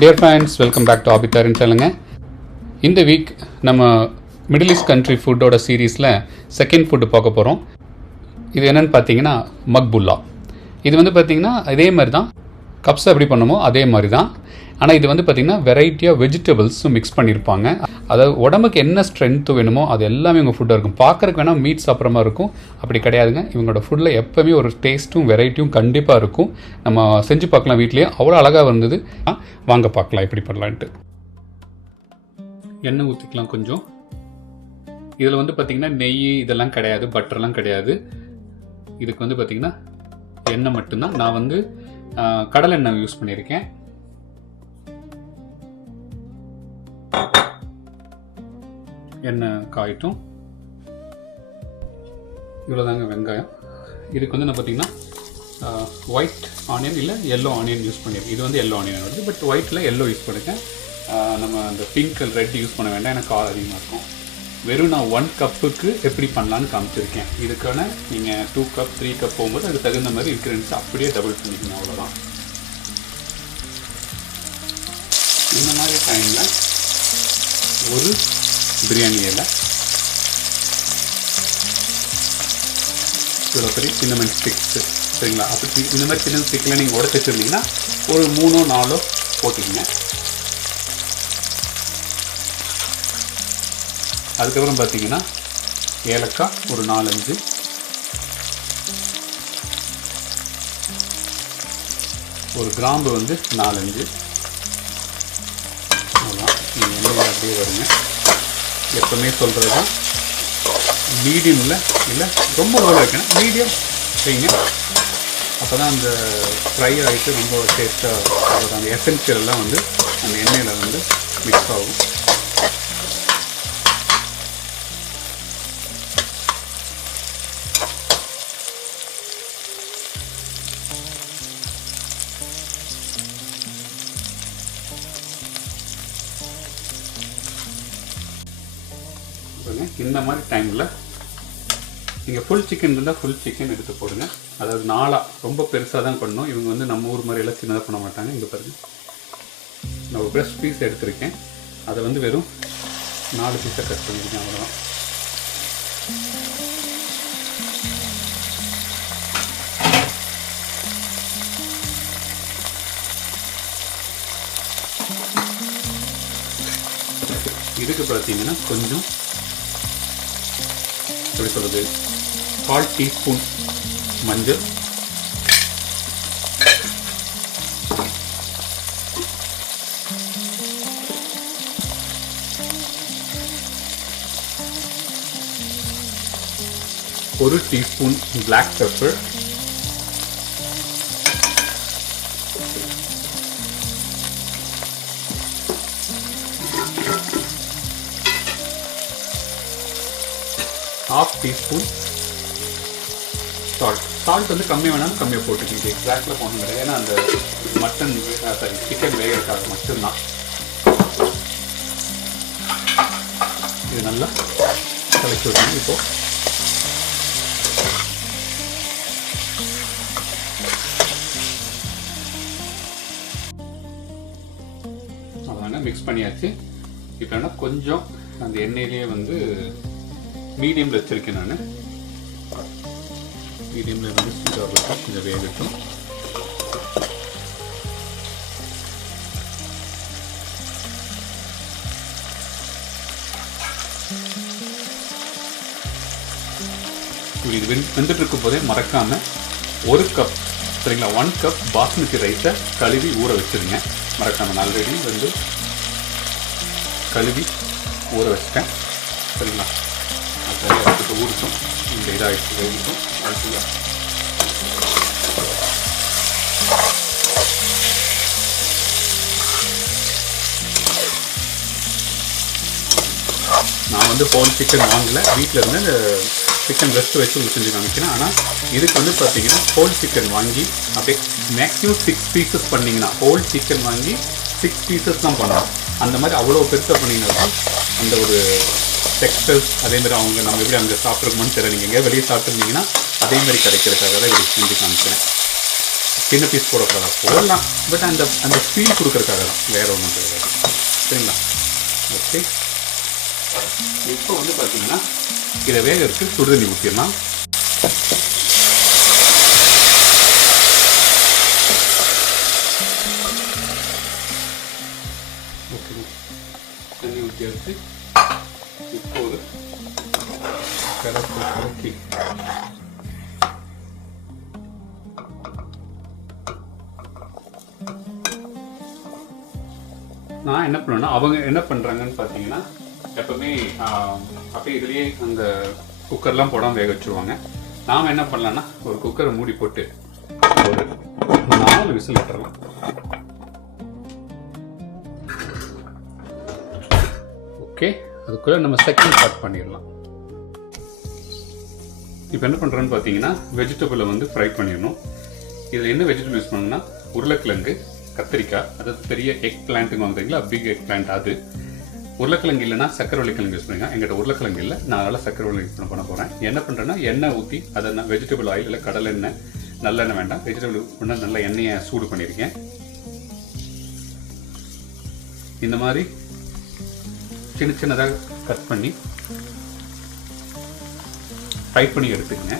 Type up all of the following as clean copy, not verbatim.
Dear friends, welcome back to ஆபித்தாரின் சேனலுங்க. இந்த வீக் நம்ம மிடில் ஈஸ்ட் கண்ட்ரி ஃபுட்டோட சீரீஸில் செகண்ட் ஃபுட்டு பார்க்க போகிறோம். இது என்னென்னு பார்த்தீங்கன்னா மக்புல்லா. இது வந்து பார்த்திங்கன்னா இதே மாதிரி தான் கப்ஸ் எப்படி பண்ணுமோ அதே மாதிரி தான். ஆனால் இது வந்து பார்த்திங்கன்னா வெரைட்டியாக வெஜிடபிள்ஸும் மிக்ஸ் பண்ணியிருப்பாங்க. அதாவது உடம்புக்கு என்ன ஸ்ட்ரென்த்து வேணுமோ அது எல்லாமே இவங்க ஃபுட்டாக இருக்கும். பார்க்குறக்கு வேணால் மீட் சாப்பிட்ற மாதிரி இருக்கும், அப்படி கிடையாதுங்க. இவங்களோட ஃபுட்டில் எப்போவுமே ஒரு டேஸ்ட்டும் வெரைட்டியும் கண்டிப்பாக இருக்கும். நம்ம செஞ்சு பார்க்கலாம் வீட்லேயே. அவ்வளோ அழகாக வந்தது. வாங்க பார்க்கலாம் எப்படி பண்ணலான்ட்டு. எண்ணெய் ஊற்றிக்கலாம் கொஞ்சம். இதில் வந்து பார்த்திங்கன்னா நெய் இதெல்லாம் கிடையாது, பட்டர்லாம் கிடையாது. இதுக்கு வந்து பார்த்திங்கன்னா எண்ணெய் மட்டும்தான். நான் வந்து கடலை எண்ணெய் யூஸ் பண்ணியிருக்கேன். எண்ணெய் காயட்டும். இவ்வளோதாங்க வெங்காயம். இதுக்கு வந்து நான் பார்த்தீங்கன்னா ஒயிட் ஆனியன் இல்லை எல்லோ ஆனியன் யூஸ் பண்ணியிருக்கேன். இது வந்து எல்லோ ஆனியன் வருது, பட் ஒயிட்டில் எல்லோ யூஸ் பண்ணியிருக்கேன். நம்ம அந்த பிங்க் ரெட் யூஸ் பண்ண வேண்டாம், எனக்கு காரம் அதிகமாக இருக்கும். வெறும் நான் 1 கப்புக்கு எப்படி பண்ணலான்னு காமிச்சிருக்கேன். இதுக்கான நீங்கள் 2 கப் 3 கப் போகும்போது அதுக்கு தகுந்த மாதிரி இன்க்ரீடியன்ஸ் அப்படியே டபுள் பண்ணிக்கணும், அவ்வளோதான். இந்த மாதிரி டைமில் ஒரு பிரியாணி இலை, இவ்வளோ பெரிய சின்னமன் ஸ்டிக்ஸு, சரிங்களா? அப்படி இந்த மாதிரி சின்ன ஸ்டிக்கில் நீங்கள் உடச்சி வச்சுருந்தீங்கன்னா ஒரு 3-4 போட்டிங்க. அதுக்கப்புறம் பார்த்தீங்கன்னா ஏலக்காய் ஒரு 4-5, ஒரு கிராம்பு வந்து 4-5. அவ்வளோதான். எண்ணெயில் அப்படியே வருங்க. எப்பவுமே சொல்கிறது தான் மீடியமில் இல்லை ரொம்ப லோவில் வைக்கணும், மீடியம் செய்யுங்க. அப்போ தான் அந்த ஃப்ரை ஆகிட்டு ரொம்ப டேஸ்ட்டாக அந்த எசென்ஷியல் எல்லாம் வந்து அந்த எண்ணெயில் வந்து மிக்ஸ் ஆகும். இந்த மாதிரி டைமில் நீங்கள் ஃபுல் சிக்கன் இருந்தால் ஃபுல் சிக்கன் எடுத்து போடுங்க. அதாவது 4 ரொம்ப பெருசாக தான் பண்ணணும். இவங்க வந்து நம்ம ஊர் மாதிரி எல்லாம் சின்னதாக பண்ண மாட்டாங்க. இங்கே பாருங்கள், நான் ஒரு ப்ரெஷ் பீஸ் எடுத்திருக்கேன். அதை வந்து வெறும் 4 பீஸாக கட் பண்ணியிருக்கேன், அவ்வளோதான். இதுக்கு பார்த்தீங்கன்னா கொஞ்சம் எப்படி சொல்கிறது, 1/4 டீஸ்பூன் மஞ்சள், ஒரு teaspoon black pepper, ½ teaspoon salt. Salt வந்து கம்மியாக வேணாலும் கம்மியாக போட்டுக்கிட்டு எக்ஸாக்டில் போகணும் கிடையாது. ஏன்னா அந்த மட்டன் சிக்கன் வேகிறதுக்காக மட்டும்தான். இது நல்லா கலக்கி விடணும். இப்போது அதாங்க மிக்ஸ் பண்ணியாச்சு. இப்போ என்ன கொஞ்சம் அந்த எண்ணெயிலேயே வந்து மீடியமில் வச்சுருக்கேன் நான். மீடியமில் வந்து சீடாக கொஞ்சம் வேகட்டும். இது வெந்துட்டு இருக்கும் போதே மறக்காமல் 1 கப், சரிங்களா, 1 கப் பாஸ்மதி ரைஸை கழுவி ஊற வச்சுருங்க. மறக்காமல். ஆல்ரெடி வந்து கழுவி ஊற வச்சிட்டேன், சரிங்களா. அதுக்கு ஊறுக்கும் இந்த இதாகிடுச்சு, வேகட்டும். அடுத்தது நான் வந்து ஹோல் சிக்கன் வாங்கலை, வீட்டில் இருந்து இந்த சிக்கன் ரெஸ்ட் வச்சு உங்களுக்கு செஞ்சு காமிக்கிறேன். ஆனால் இதுக்கு வந்து பார்த்தீங்கன்னா ஹோல் சிக்கன் வாங்கி அப்படியே மேக்ஸிமம் 6 பீசஸ் பண்ணிங்கன்னா, ஹோல் சிக்கன் வாங்கி 6 பீசஸ் தான் பண்ணலாம். அந்த மாதிரி அவ்வளோ பெருசாக பண்ணிங்கன்னா அந்த ஒரு டெக்ஸ்டைல்ஸ் அதேமாதிரி அவங்க நம்ம எப்படி அங்கே சாப்பிட்ருக்கோம்னு தெரியல. நீங்கள் எங்கேயா வெளியே சாப்பிட்ருந்தீங்கன்னா அதேமாதிரி கிடைக்கிறதுக்காக தான் இப்படி செஞ்சு காமிக்கிறேன். சின்ன பீஸ் போடக்கூடாது, போடலாம், பட் அந்த அந்த ஃபீல் கொடுக்குறதுக்காக தான், வேறு ஒன்றும் கிடையாது. சரிங்களா? ஓகே, இப்போ வந்து பார்த்தீங்கன்னா இதை வேகிறதுக்கு சுடுதண்ணி ஊற்றிடலாம். ஓகே, தண்ணி ஊற்றி எடுத்து இப்போது கலக்கி நான் என்ன பண்ணுவேன்னா, அவங்க என்ன பண்ணுறாங்கன்னு பார்த்தீங்கன்னா எப்பவுமே அப்படியே இதுலேயே அந்த குக்கர்லாம் போடாமல் வேக வச்சுருவாங்க. நாம் என்ன பண்ணலான்னா ஒரு குக்கரை மூடி போட்டு ஒரு 4 விசில் விட்டுறலாம். ஓகே, அதுக்குள்ளே நம்ம செகண்ட் ஸ்டார்ட் பண்ணிடலாம். இப்போ என்ன பண்ணுறோன்னு பார்த்தீங்கன்னா வெஜிடபிளை வந்து ஃப்ரை பண்ணிடணும். இதில் என்ன வெஜிடபிள் யூஸ் பண்ணணும்னா உருளைக்கிழங்கு, கத்திரிக்காய், அதாவது பெரிய எக் பிளான்ட்டுங்க வாங்குறீங்களா, பிக் எக் பிளான்ட், அது. உருளைக்கிழங்கு இல்லைன்னா சக்கரவள்ளி கிழங்கு யூஸ் பண்ணுங்க. எங்கிட்ட உருளைக்கிழங்கு இல்லை, நான் அதனால் சக்கரவள்ளி யூஸ் பண்ண போகிறேன். என்ன பண்ணுறேன்னா எண்ணெய் ஊற்றி அதை நான் வெஜிடபிள் ஆயில் இல்லை கடலை எண்ணெய், நல்லெண்ணெய் வேண்டாம், வெஜிடபிள் ஒன்று நல்ல எண்ணெயை சூடு பண்ணியிருக்கேன். இந்த மாதிரி சின்ன சின்னதாக கட் பண்ணி ஃப்ரை பண்ணி எடுத்துக்கங்க.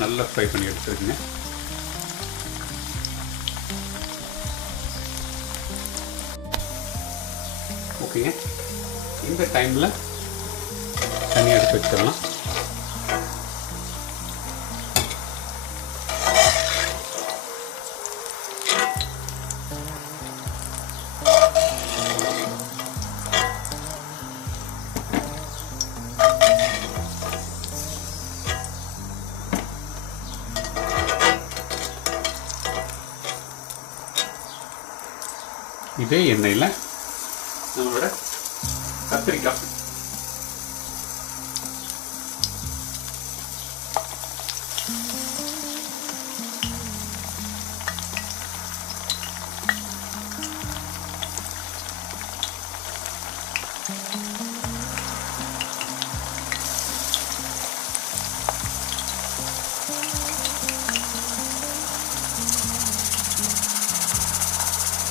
நல்லா ஃப்ரை பண்ணி எடுத்துருக்குங்க. ஓகேங்க, இந்த டைமில் தண்ணி எடுத்து வச்சிடலாம். இதே எண்ணெயில் நம்மளோட கத்திரிக்காய்,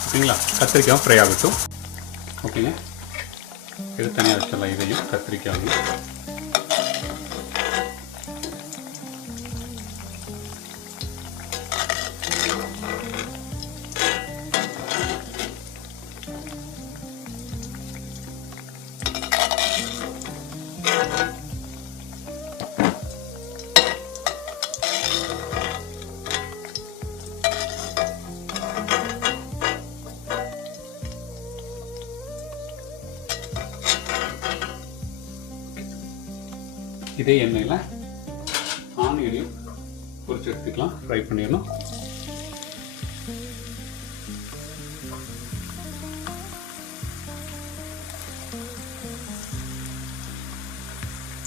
ஓகேங்களா, கத்திரிக்காய் ஃப்ரை ஆகட்டும். ஓகேங்க, இது தனியாக வச்சிடலாம். இதையும் கத்திரிக்காயும் இதே எண்ணெயில் ஆனியனையும் பொரிச்சு எடுத்துக்கலாம், ஃப்ரை பண்ணிடணும்.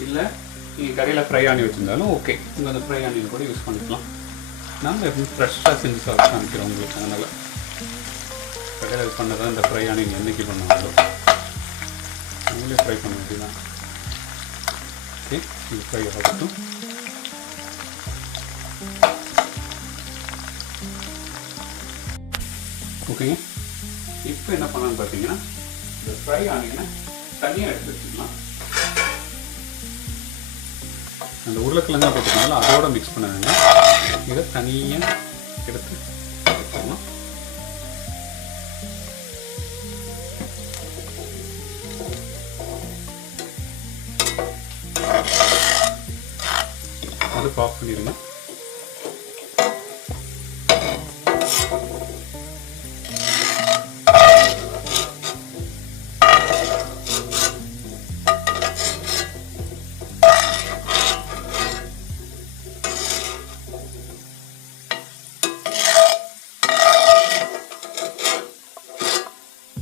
இல்லை நீங்கள் கடையில் ஃப்ரை ஆனி வச்சுருந்தாலும் ஓகே, உங்கள் அந்த ஃப்ரை ஆனியன் கூட யூஸ் பண்ணிக்கலாம். நம்ம எப்படி ஃப்ரெஷ்ஷாக செஞ்சு சாப்பிட்டு காமிக்கிறோம் உங்களுக்கு. அதனால் கடையில் பண்ணதான் இந்த ஃப்ரை ஆனியன் என்றைக்கு பண்ணுவாங்களோ அவங்களே ஃப்ரை பண்ண வேண்டியதான். ஓகே, இது ஃப்ரை ஆகட்டும். ஓகேங்க, இப்போ என்ன பண்ணலான்னு பார்த்தீங்கன்னா இந்த ஃப்ரை ஆனியனை தனியாக எடுத்து வச்சுக்கலாம். அந்த உருளைக்கிழங்கா போட்டுக்கனால அதோட மிக்ஸ் பண்ண வேண்டாம், இதை தனியாக எடுத்து வச்சுக்கலாம். அது ஆஃப் பண்ணிடுங்க.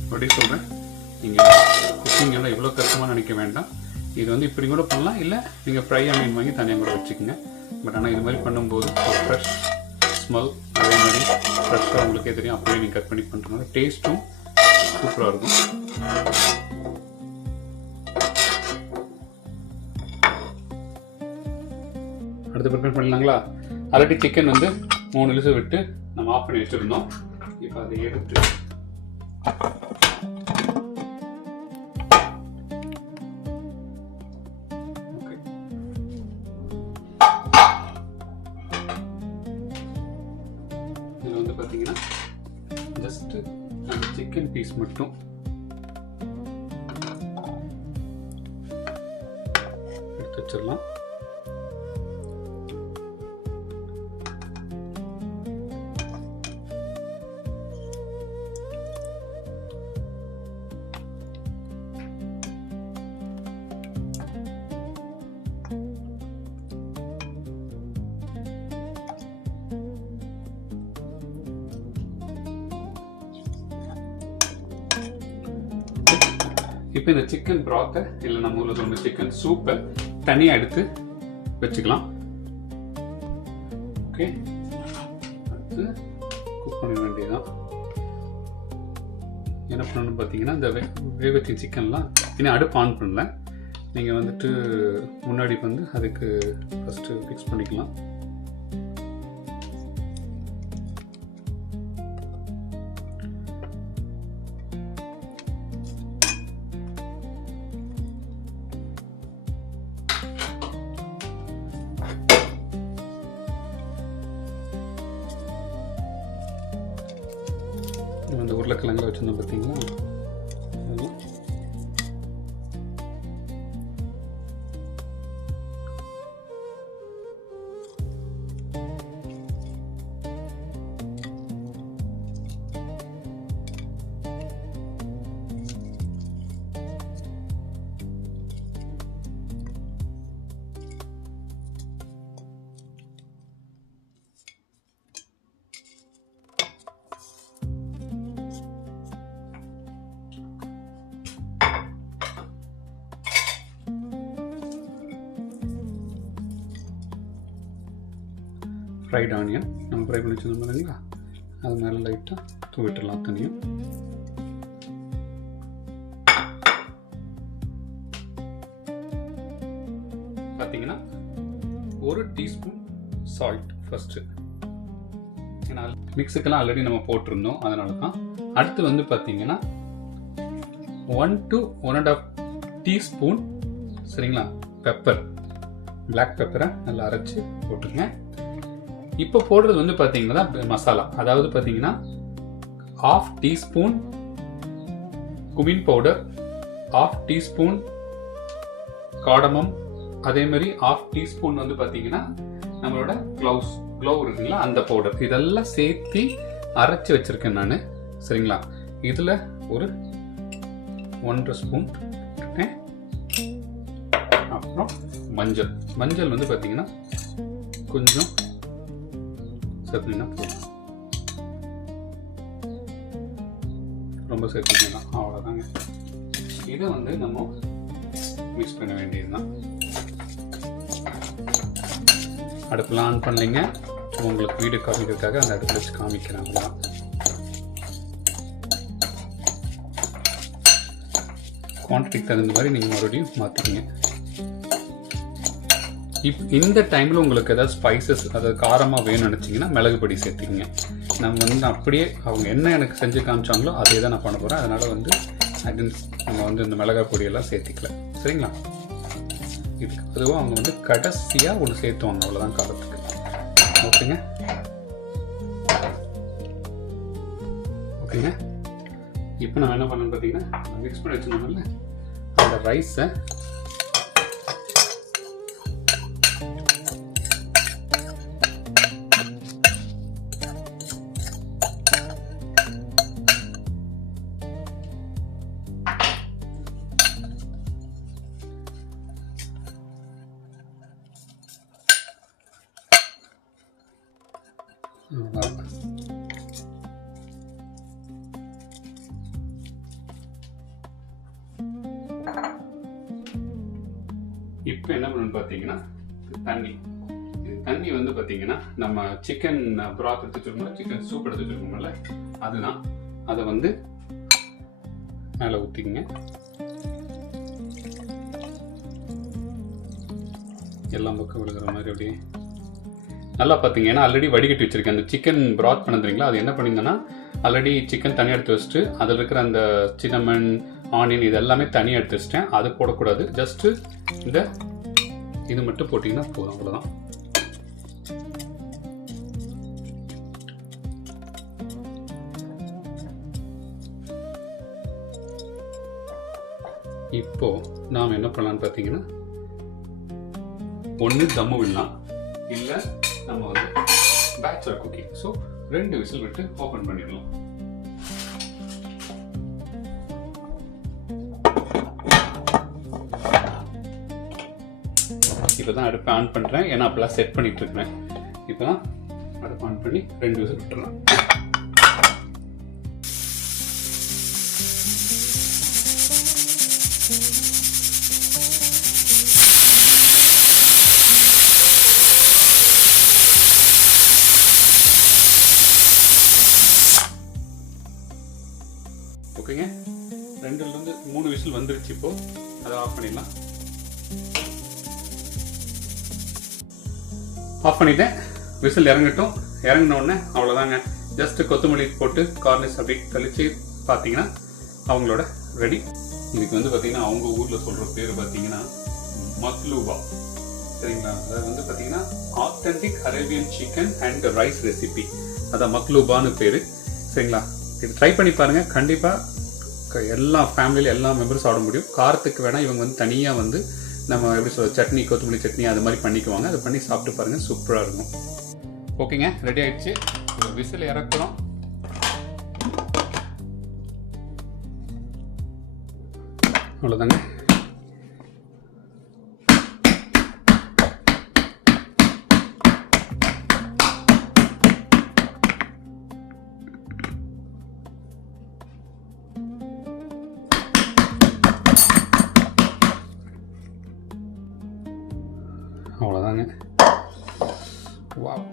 அப்படி சொல்கிறேன், நீங்கள் குக்கிங் எல்லாம் இவ்வளோ கஷ்டமாக நினைக்க வேண்டாம். இது வந்து இப்படி கூட பண்ணலாம், இல்லை நீங்கள் ஃப்ரை மீன் வாங்கி தனியாக கூட வச்சுக்கோங்க. பட் ஆனால் இது மாதிரி பண்ணும்போது ஒரு ஃப்ரெஷ் ஸ்மெல், அதே மாதிரி ஃப்ரெஷ்ஷாக உங்களுக்கே தெரியும், அப்படியே நீங்கள் கட் பண்ணி பண்ணுறதுனால டேஸ்ட்டும் சூப்பராக இருக்கும். அடுத்து ப்ரிப்பேர் பண்ணிடலாங்களா? ஆல்ரெடி சிக்கன் வந்து 3 விசில் விட்டு நம்ம ஆஃப் பண்ணி வச்சுருந்தோம். இப்போ அதை எடுத்து இதில் வந்து பார்த்தீங்கன்னா ஜஸ்ட்டு அந்த சிக்கன் பீஸ் மட்டும் எடுத்து வச்சிடலாம். இப்போ இந்த சிக்கன் ப்ராத்தை இல்லை நம்ம ஊரில் சொல்லுற சிக்கன் சூப்பை தனியாக எடுத்து வச்சுக்கலாம். ஓகே, அடுத்து குக் பண்ண வேண்டியதுதான். என்ன பண்ணணும்னு பார்த்தீங்கன்னா, இந்த வேகத்தின் சிக்கன்லாம் இன்னும் அடுப்பு ஆன் பண்ணல. நீங்கள் வந்துட்டு முன்னாடி வந்து அதுக்கு ஃபஸ்ட்டு ஃபிக்ஸ் பண்ணிக்கலாம். அந்த உருளைக்கிழங்குல வச்சுருந்தோம் பார்த்தீங்களா, ஃப்ரைட் ஆனியன் நம்ம ஃப்ரை பண்ணி வச்சுருந்தோம் இல்லைங்களா, அது மேலே லைட்டாக தூவிட்டுடலாம் தனியாக. பார்த்தீங்கன்னா 1 டீஸ்பூன் சால்ட் ஃபஸ்ட்டு, ஏன்னா மிக்ஸுக்கெல்லாம் ஆல்ரெடி நம்ம போட்டிருந்தோம், அதனால தான். அடுத்து வந்து பார்த்தீங்கன்னா 1 to 1.5 டீஸ்பூன் சரிங்களா பெப்பர், பிளாக் பெப்பரை நல்லா அரைச்சி போட்டுருங்க. இப்போ போடுறது வந்து பார்த்தீங்கன்னா மசாலா, அதாவது பார்த்தீங்கன்னா 1/2 teaspoon cumin powder, 1/2 teaspoon cardamom, அதே மாதிரி 1/2 டீஸ்பூன் வந்து பார்த்தீங்கன்னா நம்மளோட க்ளோவ் இருக்குங்களா அந்த பவுடர். இதெல்லாம் சேர்த்து அரைச்சி வச்சிருக்கேன் நான் சரிங்களா. இதில் ஒரு 1.5 ஸ்பூன் போட்டுட்டேன். அப்புறம் மஞ்சள் வந்து பார்த்தீங்கன்னா கொஞ்சம் சேர்த்துனா போதும், ரொம்ப சேர்த்துக்கலாம், அவ்வளோதாங்க. இதை வந்து நம்ம மிக்ஸ் பண்ண வேண்டியதுதான். அடுப்புலாம் ஆன் பண்ணலைங்க, உங்களுக்கு வீடியோ காமிக்கிறதுக்காக அந்த அடுப்பில் வச்சு காமிக்கிறாங்க தான். குவான்டிட்டிக்கு தகுந்த மாதிரி நீங்கள் மறுபடியும் மாற்றிக்கிங்க. இந்த டைமில் உங்களுக்கு ஏதாவது ஸ்பைசஸ், அதாவது காரமாக வேணும்னு நினச்சிங்கன்னா மிளகு பொடி சேர்த்துக்கிங்க. நம்ம வந்து அப்படியே அவங்க என்ன எனக்கு செஞ்சு காமிச்சாங்களோ அதே தான் நான் பண்ண போகிறேன். அதனால் வந்து நம்ம வந்து இந்த மிளகாய் பொடியெல்லாம் சேர்த்திக்கல சரிங்களா. இதுக்கு அதுவும் அவங்க வந்து கடைசியாக ஒன்று சேர்த்துவாங்க, அவ்வளோதான் காரத்துக்கு. ஓகேங்க ஓகேங்க. இப்போ நம்ம என்ன பண்ணணும்னு பார்த்தீங்கன்னா, மிக்ஸ் பண்ணி வச்சுருந்தோம்ல அந்த ரைஸை பண்ணணும்னு பார்த்தீங்கன்னா தண்ணி. தண்ணி வந்து பார்த்தீங்கன்னா நம்ம சிக்கன் ப்ராத் எடுத்து வச்சுருக்கோம்ல, சிக்கன் சூப் எடுத்து வச்சுருக்கோம்ல, அதுதான். அதை வந்து மேலே ஊற்றிக்கங்க. எல்லாம் பக்கம் விழுகிற மாதிரி அப்படியே நல்லா பார்த்தீங்க. ஏன்னா ஆல்ரெடி வடிகட்டி வச்சிருக்கேன். அந்த சிக்கன் ப்ராத் பண்ணுறீங்களா, அது என்ன பண்ணியிருந்தேன்னா ஆல்ரெடி சிக்கன் தனியாக எடுத்து வச்சுட்டு அதில் இருக்கிற அந்த சின்னமன் ஆனியன் இது எல்லாமே தனியாக எடுத்து வச்சிட்டேன். அது போடக்கூடாது. ஜஸ்ட்டு இந்த இது மட்டும் போட்டிங்கன்னா போதும், அவ்வளோதான். இப்போ நாம் என்ன பண்ணலான்னு பார்த்தீங்கன்னா, ஒன்று தம்மு விடலாம், இல்லை நம்ம வந்து பேச்சுலர் குக்கிங். ஸோ 2 விசில் விட்டு ஓப்பன் பண்ணிடலாம். இப்போ தான் அடுப்பை ஆன் பண்ணுறேன், ஏன்னா அப்பெல்லாம் செட் பண்ணிட்டு இருக்கிறேன். இப்போ தான் அடுப்பை ஆன் பண்ணி 2 விசில் விட்டுடலாம். ஓகேங்க, 2லேருந்து 3 விசில் வந்துருச்சு. இப்போ அதை ஆஃப் பண்ணிடலாம். ஆஃப் பண்ணிட்டேன். விசில் இறங்கட்டும். இறங்கின உடனே அவ்வளோதாங்க. ஜஸ்ட் கொத்தமல்லி போட்டு கார்னிஷ் அப்படி கழிச்சு பார்த்தீங்கன்னா அவங்களோட ரெடி. இதுக்கு வந்து பார்த்தீங்கன்னா அவங்க ஊரில் சொல்கிற பேர் பார்த்தீங்கன்னா மக்லூபா, சரிங்களா? அது வந்து பார்த்தீங்கன்னா authentic Arabian chicken and rise recipe, அதான் மக்லூபான்னு பேர், சரிங்களா? இது ட்ரை பண்ணி பாருங்கள். கண்டிப்பாக எல்லா ஃபேமிலியில் எல்லா மெம்பரும் சாப்பிட முடியும். காரத்துக்கு வேணால் இவங்க வந்து தனியாக வந்து நம்ம எப்படி சொல்ல சட்னி, கொத்தமல்லி சட்னி அது மாதிரி பண்ணிக்குவாங்க. அதை பண்ணி சாப்பிட்டு பாருங்கள், சூப்பராக இருக்கும். ஓகேங்க, ரெடி ஆயிடுச்சு. விசில் இறக்குறோம். அவ்வளோதாங்க. அவ்வளோதாங்க. வாவ்,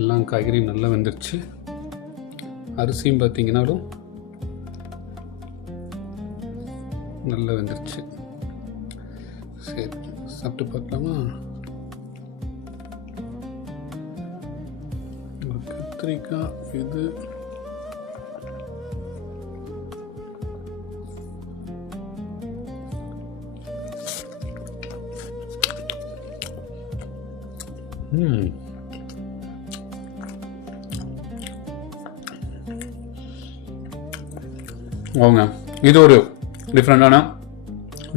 எல்லாம் காய்கறியும் நல்லா வெந்துருச்சு. அரிசியும் பார்த்தீங்கன்னாலும் நல்லா வெந்துருச்சு. சரி, சாப்பிட்டு பார்க்கலாமா? கத்திரிக்காய் இது அவங்க இது ஒரு டிஃப்ரெண்டான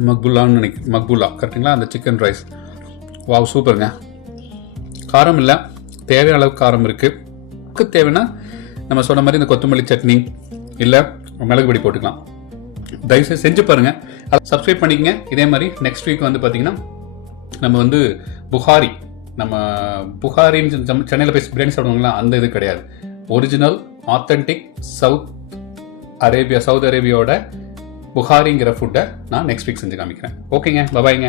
மக்புல்லான்னு நினைக்கிறேன். மக்புல்லா கரெக்டுங்களா? அந்த சிக்கன் ரைஸ். வாவ், சூப்பருங்க. காரம் இல்லை, தேவையான அளவுக்கு காரம் இருக்குது. தேவைன்னா நம்ம சொன்ன மாதிரி இந்த கொத்தமல்லி சட்னி இல்லை மிளகு பொடி போட்டுக்கலாம். தயவுசெய்து செஞ்சு பாருங்கள். சப்ஸ்கிரைப் பண்ணிக்கங்க. இதே மாதிரி நெக்ஸ்ட் வீக் வந்து பார்த்தீங்கன்னா நம்ம வந்து புகாரின்னு சென்னையில் போய் பிரியாணி சாப்பிடுவாங்களா, அந்த இது கிடையாது. ஒரிஜினல் ஆத்தென்டிக் சவுத் அரேபியாவோட புகாரிங்கிற ஃபுட்டை நான் நெக்ஸ்ட் வீக் செஞ்சு காமிக்கிறேன். ஓகேங்க, பபாய்ங்க.